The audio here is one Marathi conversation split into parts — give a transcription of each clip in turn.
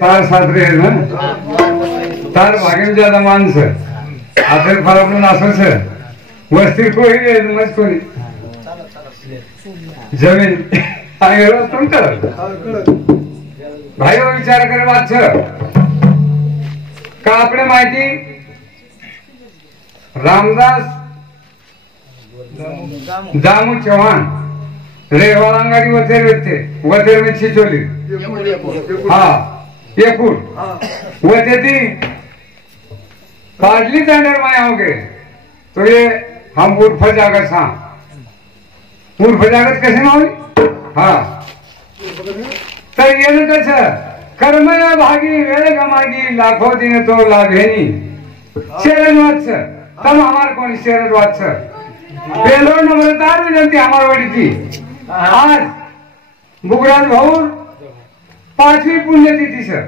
तार सासरे आहे ना तार भाग्യം ज्यादा माणसं आता फार आपण असंच वस्ती कोणी मग कोणी जमीन तुमचं भाई विचार करे वाच का आपले माहिती रामदास दामू चौहान रेवाळांगाडी वतेर होते वतेर में छिचोली हाँ ये फूल वते थी पाडली टेंडर में आओगे तो ये हम उर्फ जागत कसे मावली हाँ तर ये न कस कर्मया भागी वेळ गमागी लाखो दिन तो लाभेनी शरण वाच तम हमार कोणी शरण वाच पेलो नम्रतार विनंती हमार वडी थी आज बुगराज भाऊ 5वीं पुण्यतिथि सर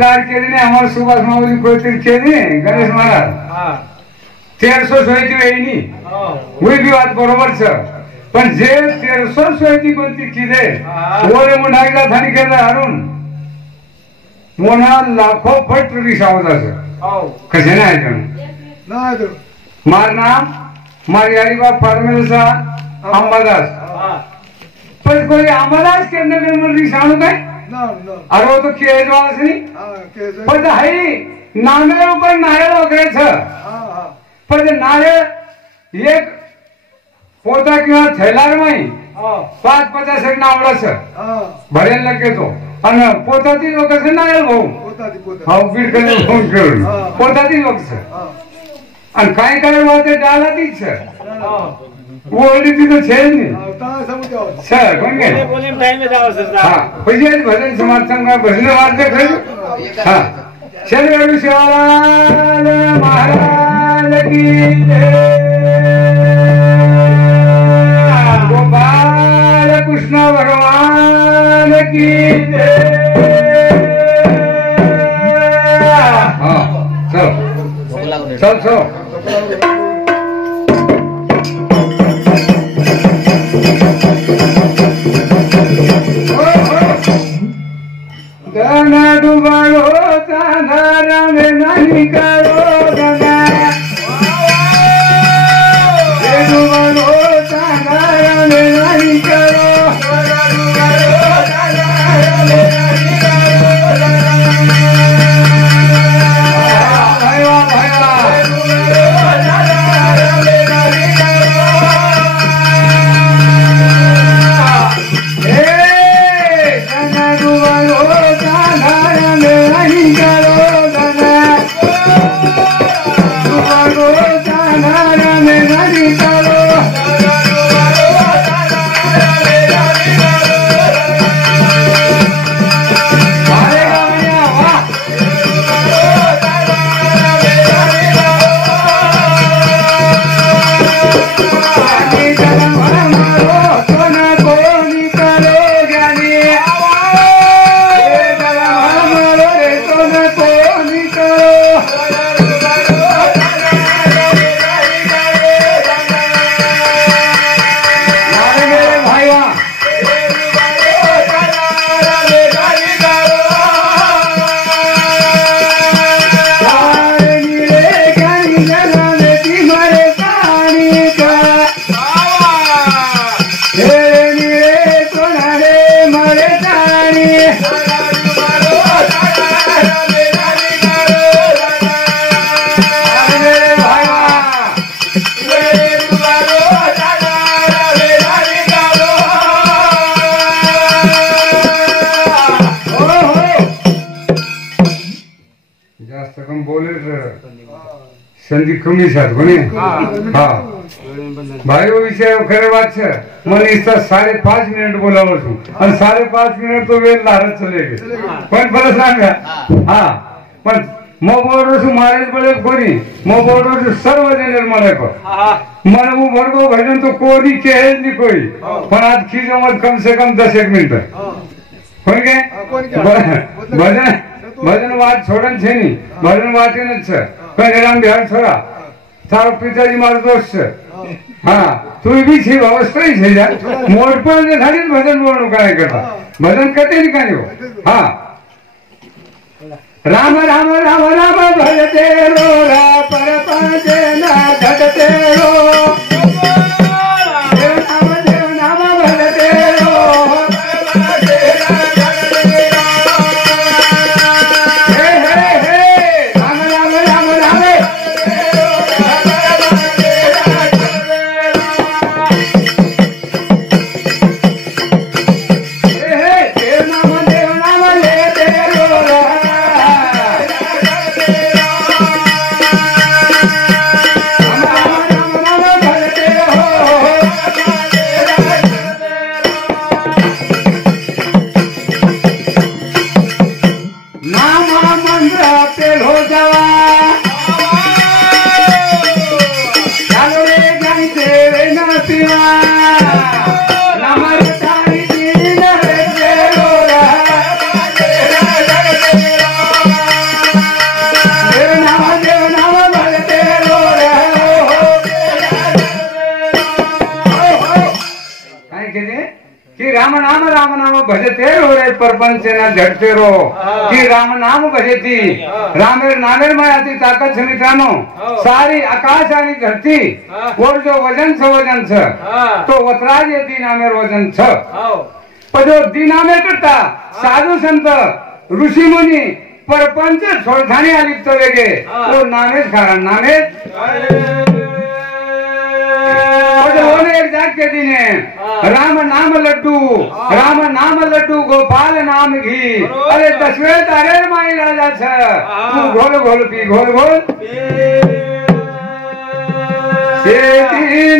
लाडके ने हमारे सुभाष माऊली कोई केले गणेश महाराज 1300 सोयती वेळी हुई भी बात बरोबर सर पण जे 1300 सोयती कोणती किदे ओरे मुंडाईला थानी केला हरून मोना लाखो फट रिसावता सर कसे नाही जण मारना मारी आई बाप फार्मेलसा अंबादास पण कोई अंबादास करने में रिसाणू काय अरे वो तो केजवास नहीं पण हाई नारळ ऊपर नारळ वगैरे छ पण नारळ एक पोता किंवा थैलार माई 5-50 एक नावडा छ भरेल लगे तो आणि पोताती लोक छ नारळ भाऊ हाऊ बीड करे फोन करून पोताती लोक छ आणि काय काय वाते डालातीच छ ओळी तिथं छेल नाही सर कोण काय बोले टाइम में जाओ सर हां पहिले भजन समाज संघ भजन वाद्य खरं हां शरीर विशाल महाराज की जय गोपाल कृष्ण भगवान की जय हां चल चल गाना डुबालो चांदारा में नहीं करो गाना डुबालो चांदारा में नहीं करो संधी कमी साथ कोणी हाँ भाई वो विषय खरे बात है मन इसका 5.5 मिनट बोला बसू और 5.5 मिनट तो वेळ लारत चले गए पण बरं सांगा हाँ पण मोबाईल मारे बळे कोणी मोबाईल सर्व जण मला को मन वो भरगो भजन तो कोणी केहेल नहीं कोई पण आज खीजो मत कम से कम 10 मिनट कोण के भजन भजन वाद छोड़न छे नहीं भजन वाचे न छ राम बिहार छोड़ा तारो पिताजी मारो दोस्त है हाँ तू भी छी अवस्था ही छे जा मोड़ पर ने धाड़ी भजन बोलनो काय करता भजन कते नहीं कायो हाँ राम राम राम राम भजते रो परपंच न घटते रो देव नाम भजते रो हे हे हे राम राम राम राम राम नाम भजते रो रे परपंच न झटते रो की राम नाम भजती रामेर नामेर मायाती ताकद छे मित्रांनो सारी आकाश आणि धरती और जो वजन छ तो वतराज येती नामेर वजन छ पण जो दी नामे करता साधू संत ऋषी मुनी परपंच सोडधाणी आली तो वेगे तो नामेच खरा नामेच एक जाग के दिने राम नाम लड्डू गोपाल नाम घी अरे दसवें तारे माई राजा छ तू घोल घोल पी घोल घोल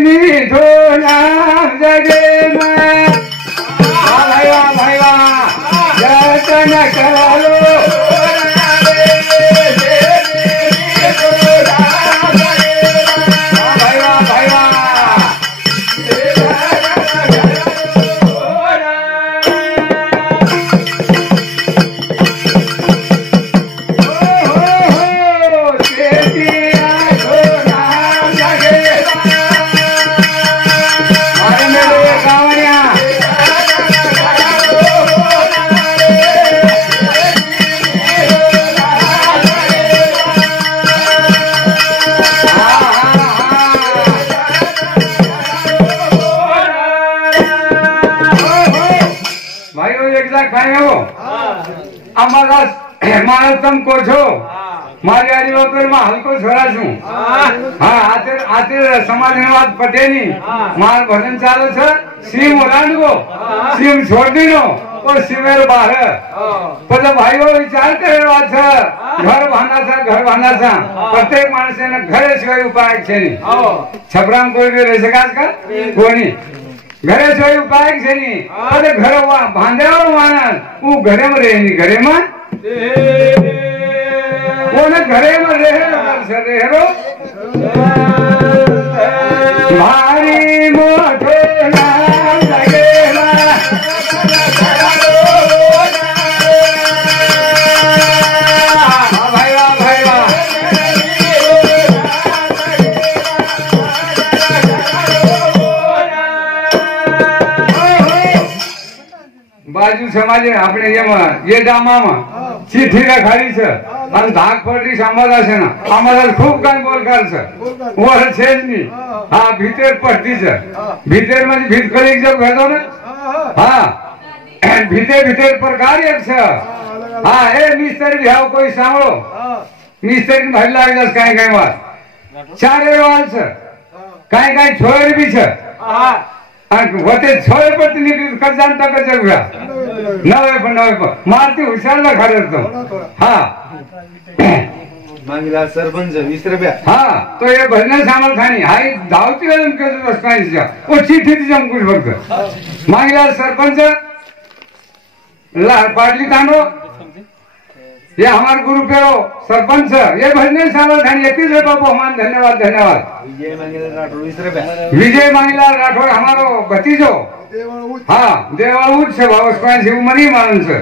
मीठो नाम जगे में भाई जतन करो मारा तम को छो मारी आरी वपर में हल्को छोरा छू हाँ आते समाज ने बात पटे नी मार भजन चालो छ सीम ओलांड को सीम छोड़ दीनो और सीमेर बाहर पता भाई वो विचार करे बात छ घर बांधा था प्रत्येक माणसे ने घरे सिवाय उपाय छे नी छपराम कोई भी रह सकास का कोनी घरे सिवाय उपाय छे नी अरे घर बांधे और मानस वो घरे में रहे नी घरे में कोने घरे में रहे भारी मोठो नाम लगेला भाई बाजू समाजे આપણે ये ગામમાં चिठ्ठी रखाड़ी छे અને धाक पडली सांभाळा छे ना आम्हाला खूप काय बोलकार छे वर छेज नी हां भीतर पडती छे भीतर म्हणजे भीत कलीक जब भेटो ने हां भीतर प्रकार एक छे हां ए मिस्त्री भाव कोई सांभळो मिस्त्री भाई लागलास काय વાત चारे वाल छे काय छोरी भी छे हां वते छोरे पर निकली कजान तक जगुया नवे पर मारती हुशार ना खाले तो हाँ मांगीलाल सरपंच 20 रुपया हाँ तो ये भजन सामल खानी हाई धावती वाले के रस्ताई जा वो चिट्ठी दी जम कुछ वक्त मांगीलाल सरपंच ला पाटली तांडो ये हमारे गुरु पेरो सरपंच ये भजन सामल खानी 21 रुपया बहुमान धन्यवाद विजय मांगीलाल राठौड़ 20 रुपया विजय मांगीलाल राठौड़ हमारो भतीजो हाँ देवाऊज से भाव स्क्वायर से उमरी मानन से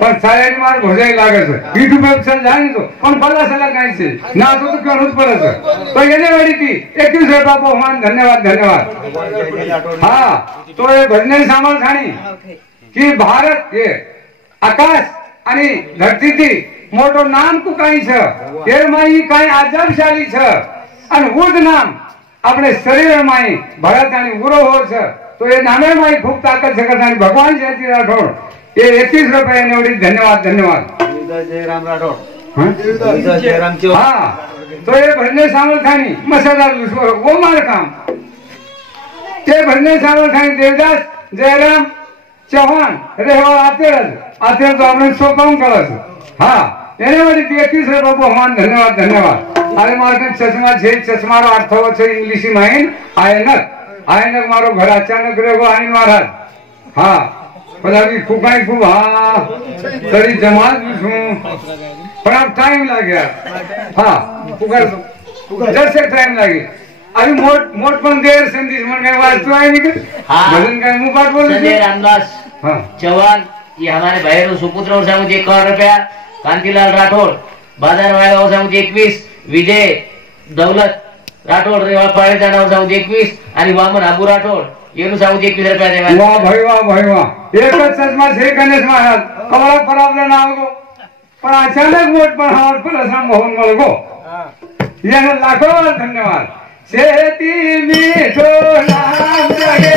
पर सारे मार भोजाई लागे से यूट्यूब पे चल जानी तो पण बल्ला से लगाई से ना तो क्यों नहीं पड़े से तो ये ने वाली थी 21 रुपया बहुमान धन्यवाद हाँ तो ये भजन सामल खानी कि भारत ये आकाश અને ધરતીથી મોટો નામ તું કઈ છે એ માઈ કઈ આજાબશાળી છે અને ઉદ નામ આપણે શરીર માં ભરતાની ઉરો હો છે તો એ નામે માં ખૂબ તાકાત છે કરતા ભગવાન જયંતિ રાઠોડ એ 21 રૂપિયા ને વળી ધન્યવાદ ધન્યવાદ જયરામ રાઠોડ હા તો એ ભરને સામલખાની મસાદાર વો માર કામ તે ભરને સામલખાની દેવદાસ જયરામ ચૌહાણ રહેવા આતેર તો આપણે સોપામ કરે છે હા એને વળી 21 રૂપિયા બહુમાન ધન્યવાદ ધન્યવાદ અરે મારે ચશ્મા છે ચશ્માનો અર્થ થવો છે ઇંગ્લિશી માં આયનક મારો ઘર અચાનક રહ્યો આઈ મહારાજ હા બધા ફૂકાઈ ખૂબ હા તરી જમાત છું પણ આપ ટાઈમ લાગ્યા હા જશે ટાઈમ લાગે अभी मोट पण देर संदेश मन काय वाचतो आहे नि भजन काय मुंह पाठ बोलू संजय रामदास चौहान ये हमारे भाई सुपुत्र और सामुदी 1 करोड़ रुपया कांतीलाल राठौड़ बाजार वाला और सामुदी 21 विजय दौलत राठौड़ रेवा पाळेदाना और सामुदी 21 आणि वामन आबू राठौड़ येनु सामुदी 21 रुपया देवा वाह भाई वाह एकच सजमा छे गणेश महाराज कमला परावलं नाव गो पण अचानक मोट पण हावर पण असा मोहन मळगो याने लाखो धन्यवाद शेती मीठो नाम जगे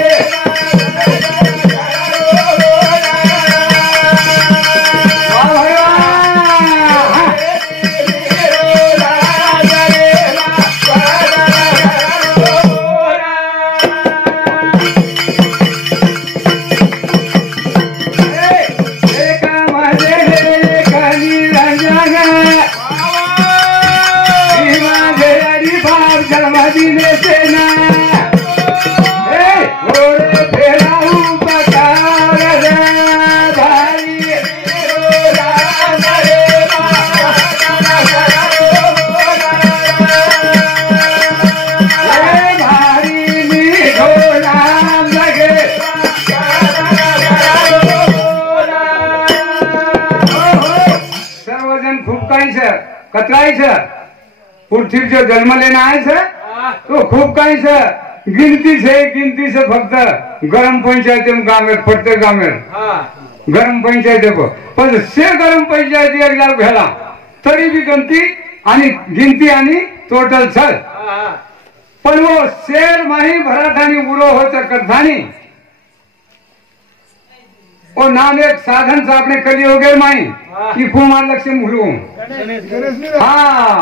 कतराई છે પૃથ્વી જો જન્મ લેના આય છે તો ખૂબ કઈ છે गिनती से फक्त गरम पंचायत गामेर फटते गामेर गरम पंचायत पण से गरम पंचायत एकदा भेला तरी बी गिनती आणि टोटल छल पण वो शेर माही भराठानी उरो होता करतानी ओ नाम एक साधन से आपने कलियोगे माई की कुमार लक्ष्मी मुलू हाँ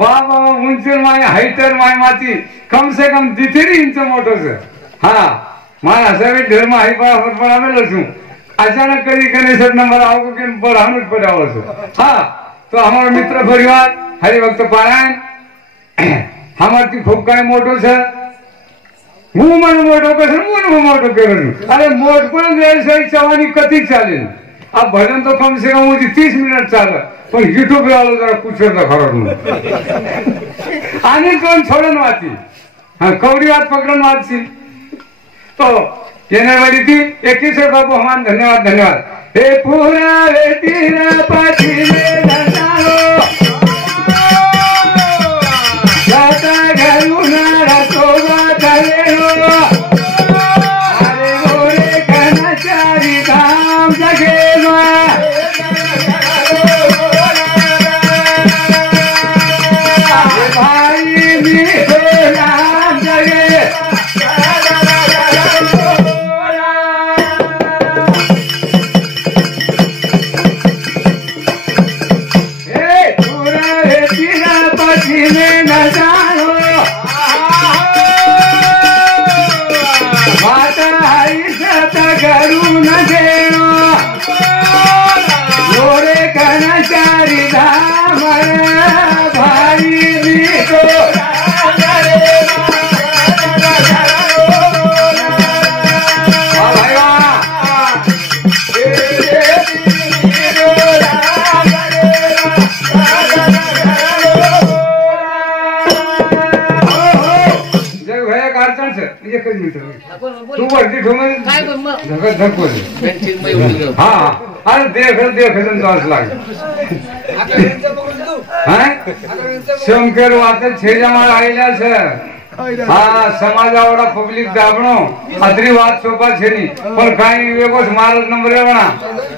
बाबा उंचर माय हाइटर माय माती कम से कम 2-3 इंच मोटो से हाँ माय असावे ढेर में हाई पड़ा फट पड़ा में लसूं अचानक करी गणेश नंबर आओगे कि बढ़ाने पड़ा हो सो हाँ तो हमारा मित्र परिवार हरि भक्त पारायण हमारी खूब काय मोटो से હું મને મોટો કરું હું મોટો કરું અરે મોટ પણ વ્યવસાય ચવાની કતી ચાલે આ ભજન તો કમ સે કમ 30 મિનિટ ચાલે પણ યુટ્યુબ વાળો જરા પૂછે તો ખરો આને કોણ છોડન વાતી હા કવડી વાત પકડન વાતસી તો એને વળીથી 21 બાબુ હમાન ધન્યવાદ ધન્યવાદ હે પૂરા રે તીરા પાછી રે ધનાલો જાતા ઘરું ના રાતો વાલે अरे गोरे कनचारी धाम जगे भाई मीठो नाम जगे पूरा रे तीरा पछी में न जानो करू न देनो गोरे कनचारी धाम भाई मीठो तू वरती ठेवून धगत धक्कोल हाँ अरे देख जास लाग शंकर वाते छे जमा आइला छे हा समाजावडा पब्लिक दाबणो अतरी बात सोपा छे नहीं पर काई वेगोस महाराज नंबर लेवना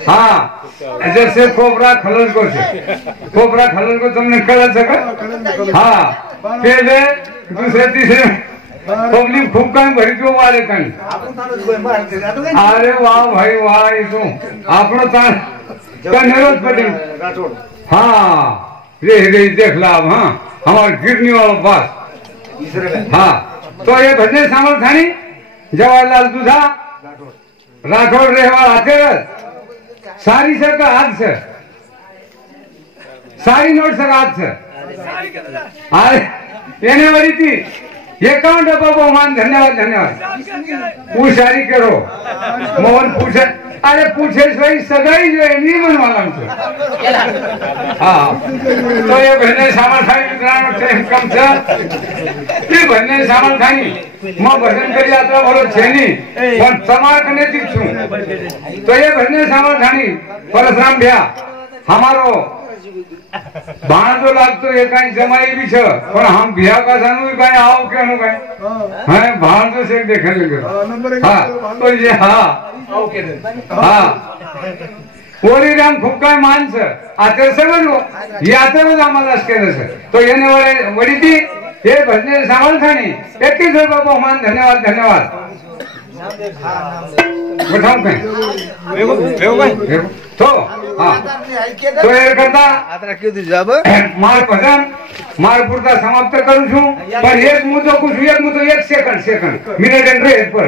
हाँ जैसे कोबरा खलस को छे कोबरा खलस को तुमने कळत सका हाँ पहले दूसरे तीसरे पब्लिक खूब काय भरी जो वाले काई अरे वाह भाई वाह ये तो आपनो तान कनेरोज पटेल हाँ रे देख ला अब हाँ हमारे गिरनी वालों पास हाँ तो ये भजने सामल थानी जवाहरलाल दूधा राठौड़ रेहवाल आते सारी सर का हाथ से सारी नोट सर हाथ से अरे येने वाली थी ये कौन डब्बा बहुमान धन्यवाद धन्यवाद पूछारी करो मोहन पूछे अरे पूछे भाई सगाई जो है नहीं बनवाला हाँ तो ये बहने सामान खाई मित्रांनो कम छ ये बहने सामान खाई मैं भजन करी यात्रा बोलो छेनी पण समार कने दिखूं तो ये बहने सामान खानी परशुराम भैया हमारो भाणो लागतो ये काही जमाई भी छ पण हम बिया का सानु भी काही आओ के नु काही हां भाणो से देखने लगे हां तो ये हां ओके हां ओरी राम खूप काय माणस आता समजलो यातच आम्हाला केलं सर तो येणे वडी ती हे भजने सामान खाणी 21 बाबा मान धन्यवाद धन्यवाद उठाओ काय तो हाँ तो ये करता आता क्यों दी जब मार भजन मार पुरता समाप्त करू छू पर एक मुद्दो कुछ एक मुद्दो एक सेकंड मिनिट एंड रेट पर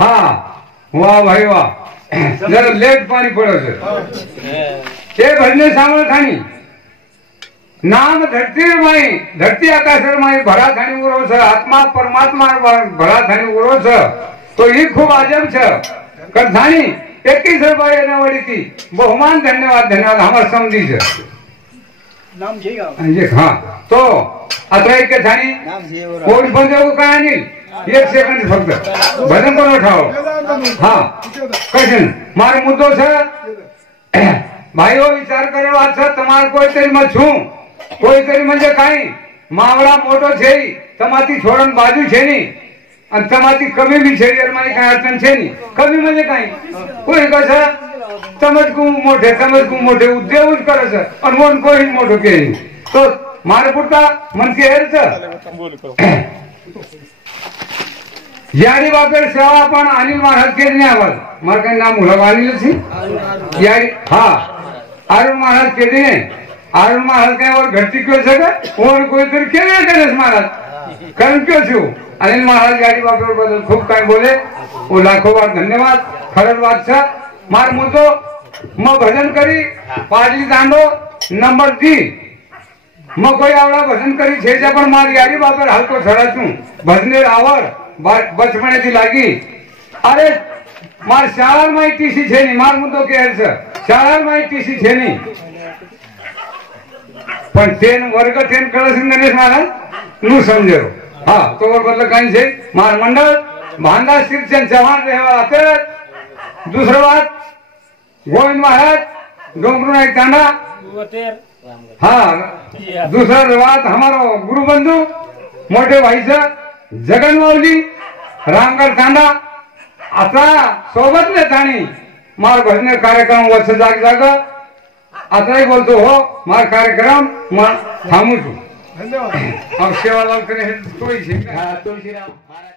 हाँ वाह भाई वाह जरा लेट पानी पड़ो से ये भजने सामल खानी नाम धरती आकाश माई भरा थानी उरो छ आत्मा परमात्मा भरा थानी उरो छ तो ये खूब आजब छ कथानी 21 रुपये ने वड़ी थी बहुमान धन्यवाद धन्यवाद हमार समझी छ नाम छे ये हाँ तो अतराई के थानी कोई बंदे को कहा नहीं एक सेकंड फक्त भजन को उठाओ हाँ कशन मार मुद्दो छ भाईओ विचार करे વાત છે તમાર કોઈ તરી માં છું કોઈ તરી म्हणजे કાઈ માવડા મોટો છે તમાતી છોડન બાજુ છે ની અને તમાતી કમી બી છે યાર મારી કાઈ અડચણ છે ની કમી म्हणजे કાઈ કોઈ કહે સમજકું મોઢે ઉદ્યોગ કરે છે અને મન કોઈ મોટો કે તો મારે પૂરતા મન કે હેર છે यारी बापेर सेवा पण अनिल महाराज के ने आवाज मार का नाम हुला अनिल छी यारी हाँ अरुण महाराज के ने अरुण महाराज का और घटी क्यों सके और कोई तर के ने गणेश महाराज कारण क्यों छु अनिल महाराज यारी बापेर बदल खूब काय बोले वो लाखों बार धन्यवाद खरज बात छ मार मुद्दो म भजन करी पाडली दांडो नंबर दी म कोई आवड़ा भजन करी छे जा पण मार यारी बापेर हलको छड़ा छु भजनेर आवड़ बचपने थी लागी अरे मार शाळा माई टीसी छे नहीं मार मुद्दो के है शाळा माई टीसी छे नहीं पण तेन वर्ग तेन कळस गणेश महाराज नु समझो हाँ तो वो बदल कहीं से मार मंडल भांडा शिवचंद चौहान रहवा आते दूसरा बात गोविंद महाराज डोंगरू नायक तांडा हाँ दूसरा बात हमारो गुरु बंधु मोटे भाई से जगन माऊली रामगढ़ तांडा आता सोबत ले थानी मार भजने कार्यक्रम वर्ष जाग आता बोलतो हो मार कार्यक्रम थांबू छू धन्यवाद अब सेवा लाव करे तुळशी तुळशीराम महाराज